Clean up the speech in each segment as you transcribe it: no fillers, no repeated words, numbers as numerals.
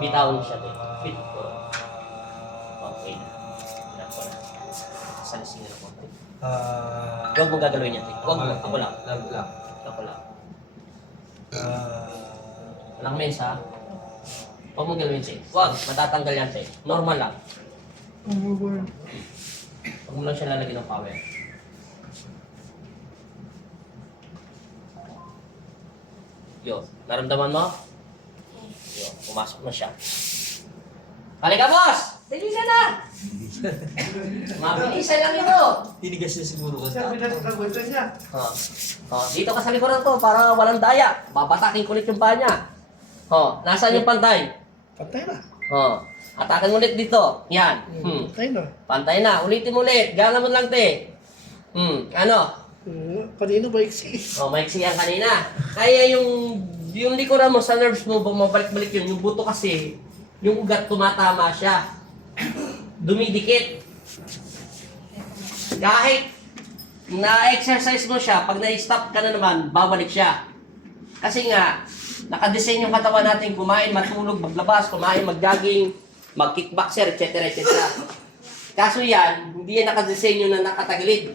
Bitawan siya doon. Fit ko. Okay na. Hirap ko na. Salisin na ako. Huwag mo gagalawin yan. Huwag mo. Ako lang. Ako lang. Walang mens ha. Huwag mo galawin siya. Huwag. Matatanggal yan siya. Normal lang. Huwag mo lang siya lalagyan ng power. Yo, naramdaman mo? Yo, pumasok na siya. Halika, boss! Dali ka na! Mabilisan lang ito. Tinigas niya siguro ko. Sabi na sa gusto niya. Dito ka sa likuran ko para walang daya. Babatakin ko ulit yung paa niya. Nasaan yung pantay? Patay na. Atakan mo ulit dito. Yan. Patay na. Pantay na. Ulitin mo ulit. Gana mo lang, te. Ano? Kanino ba iksi? Maiksi yan kanina. Kaya yung likuran mo sa nerves mo, bumabalik-balik yun. Yung buto kasi, yung ugat tumatama siya. Dumidikit. Kahit na-exercise mo siya, pag na-stop ka na naman, babalik siya. Kasi nga, nakadesign yung katawan natin kumain, matulog, maglabas, kumain, mag-jogging, mag-kickboxer, etc. etc. Kaso yan, hindi yan nakadesign yun na nakatagilid.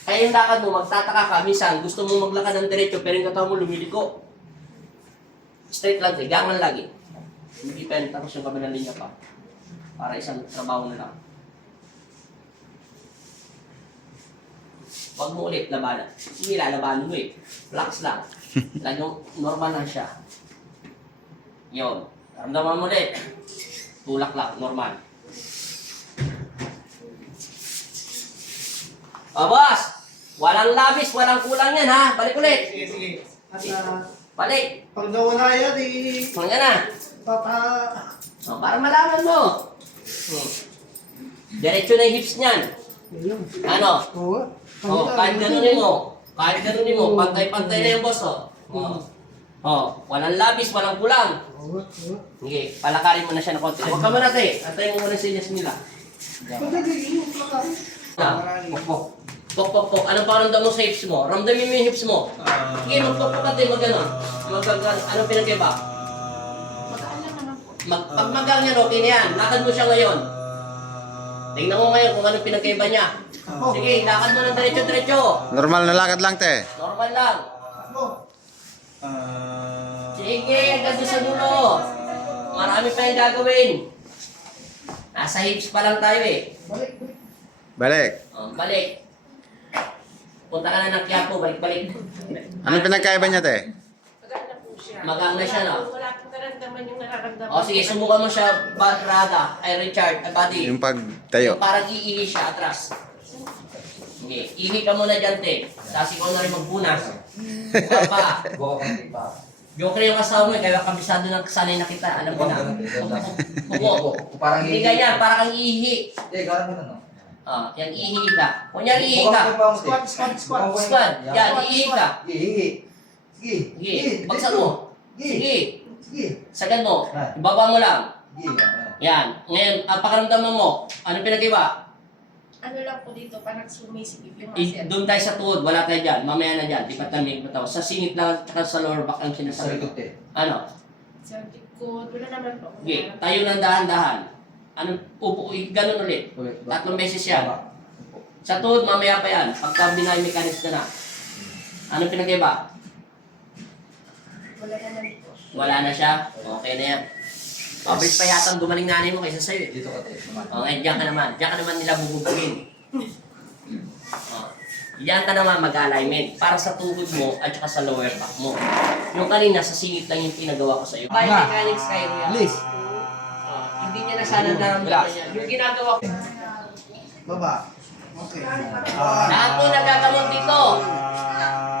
Kaya yung lakad mo, magtataka ka, minsan gusto mo maglakad ng diretso, pero yung katawan mo lumiliko. Straight lang, gangan lagi. Hindi pa yan, tapos yung kabilang linya pa. Para isang trabaho na lang. Huwag mo ulit labanan. Hindi lalabanan mo eh. Relax lang. Lalo, normal lang siya. Yun. Ramdaman mo ulit. Tulak lang, normal. Boss! Walang labis, walang kulang yan ha. Balik ulit. Sige. At Balik. pag nawala yan, Mga na. Para malaman mo. Diretso na yung hips niyan. Ayun. Ano? Oo. Kahit ganunin mo. Kahit ganunin mo. Pantay-pantay na yung boss, walang labis, walang kulang. Oo. Sige, palakarin mo na siya ng konti. Huwag ka muna, te. Antayin mo muna sa inyas nila. Pok. Anong pakiramdam mo sa hips mo? Ramdamin mo yung hips mo. Sige, magpok ka, te. Mag-ano. Anong pinagkaiba? Pag magang yan, okay na yan. Lakad mo siya ngayon. Tingnan mo ngayon kung anong pinagkaiba niya. Sige, lakad mo ng diretso-diretso. Normal na lakad lang, te. Normal lang. Sige, hanggang doon sa dulo. Marami pa yung gagawin. Nasa hips pa lang tayo eh. Balik. Balik. Punta ka na ng Quiapo, balik-balik. Anong pinagkaiba niya, te? Maganda po siya. Magang na siya, no? Wala pong naramdaman yung nararamdaman. Sige, subukan mo siya, Rada, Richard, buddy. Yung pagtayo. Yung parang iihi siya atras. Sige, ihi ka muna dyan, te. Tapos ikaw na rin magpunas. Buka pa. Joker yung asawa mo, kaya kabisado ng sanay na kita. Alam ko na. Pupo. Hindi ganyan, parang kang ihi. Yan, ihi ka. Kunyari, ihi ka. Squat. Yan, ihi ka. Sige, bagsak mo. Sige. Sagad mo. Ibaba mo lang. Yan. Ngayon, ang pakaramdaman mo, ano pinag-iba? Ano lang po dito, parang sumisigip yung muscle. Doon tayo sa tuhod, wala tayo dyan. Mamaya na dyan, di pa tayo bataw. Sa singit lang at sa lower back ang sinasabi ko. Ano? Sa likod, wala naman po. Okay, tayo ng dahan-dahan. Ano, upo, ganun ulit. 3 beses yan. Sa tuhod, mamaya pa yan. Pagka binay mechanics ka na. Ano pinag-iba? Wala naman po. Wala na siya? Okay na yan. Pabilis pa yata ang gumaling nanay mo kaysa sa'yo. Dito ka tayo. Okay, diyan ka naman. Diyan ka naman nila bubugin. Diyan ka naman mag-alignment para sa tuhod mo at saka sa lower back mo. Yung kanina, sa singit lang yung pinagawa ko sa'yo. Biomechanics kayo yan. Hindi niya na sana naramdaman niya. Yung ginagawa ko. Baba. Okay. Lahat mo nagagamot dito.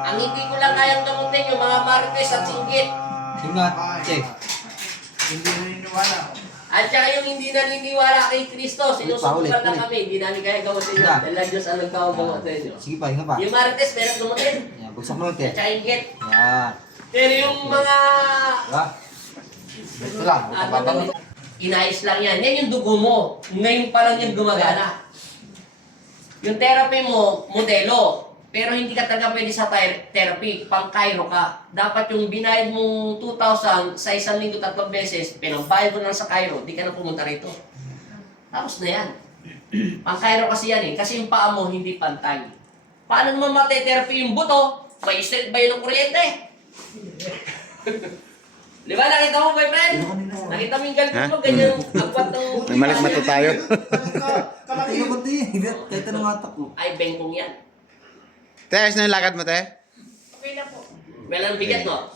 Ang hindi ko lang kayang gamutin yung mga marites at singgit. Ingat. Check. Hindi naniniwala. At saka yung hindi naniniwala kay Kristo, sinusubukan na kami, hindi namin kaya gamutin yun. Dahil lang Diyos alam ka kung gamutin nyo. Sige pa, hinga pa. Yung marites, meron gamutin. Yan, buksan mo lang, te. At saka inggit. Yan. Pero yung mga Diba? Ito lang. inayos lang yan. Yan yung dugo mo. Ngayon pa lang yan gumagana. Yung therapy mo, modelo. Pero hindi ka talaga pwede sa therapy, pang Cairo ka. Dapat yung binayad mong 2,000 sa isang linggo 3 beses, pinambayad mo lang sa Cairo, di ka na pumunta rito. Tapos na yan. Pang Cairo kasi yan eh, kasi yung paa mo hindi pantay. Paano naman mate-therapy yung buto? May straight ba yun ng kuryente? Di ba nakita mo, my friend? Nakita mo yung galpin mo, ganyan yung agwat ng... May malikmato tayo. Kalaki Tingnan ko din. Kahit anong hatak ko. Ay, bengkong yan. Te, ayos na yung lakad mo, te? Okay na po. Walang bigat mo.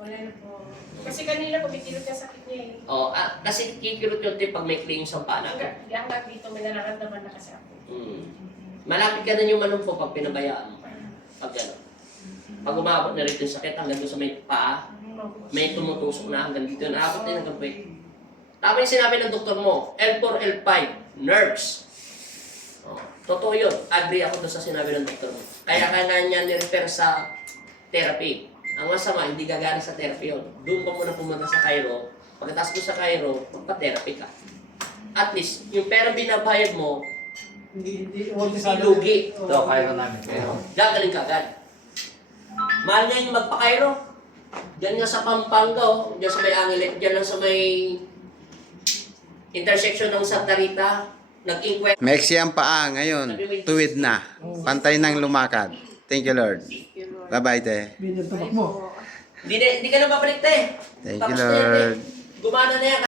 Wala na po. Kasi kanina kumikilot yung sakit niya eh. Oh, kasi kikirot yung tip pag may claim sa pana. Hanggang dito may nararamdaman na kasi ako. Malapit ka na yung manumpo pag pinabayaan mo. Pag gano'n. Pag umabot na rin yung sakit hanggang doon sa may paa, may tumutusok na hanggang dito. Naabot na hanggang puwet. Tama yung sinabi ng doktor mo, L4, L5, nerves. Oh, totoo yun. Agree ako doon sa sinabi ng doktor mo. Kaya nga niya ni-refer sa therapy. Ang masama, hindi gagana sa therapy yun. Doon ka muna pumunta sa Cairo. Pagkatapos mo sa Cairo, magpa-therapy ka. At least, yung pera binabayad mo, Hindi. lugi. Ito, kaya na namin. Pero, Gagaling ka agad. Mahal nga yung magpa-Cairo. Diyan nga sa Pampanga, oh. Diyan sa may Angelet, diyan lang sa may intersection ng Santa Rita. Nag-inquest. Meksi ang paa ngayon. Tuwid na. Pantay ng lumakad. Thank you, Lord. Bye-bye, te. Binigyan tabak mo. Hindi ka na babalik, te. Thank you, Tapos na yan, te. Lord. Gumana na yan.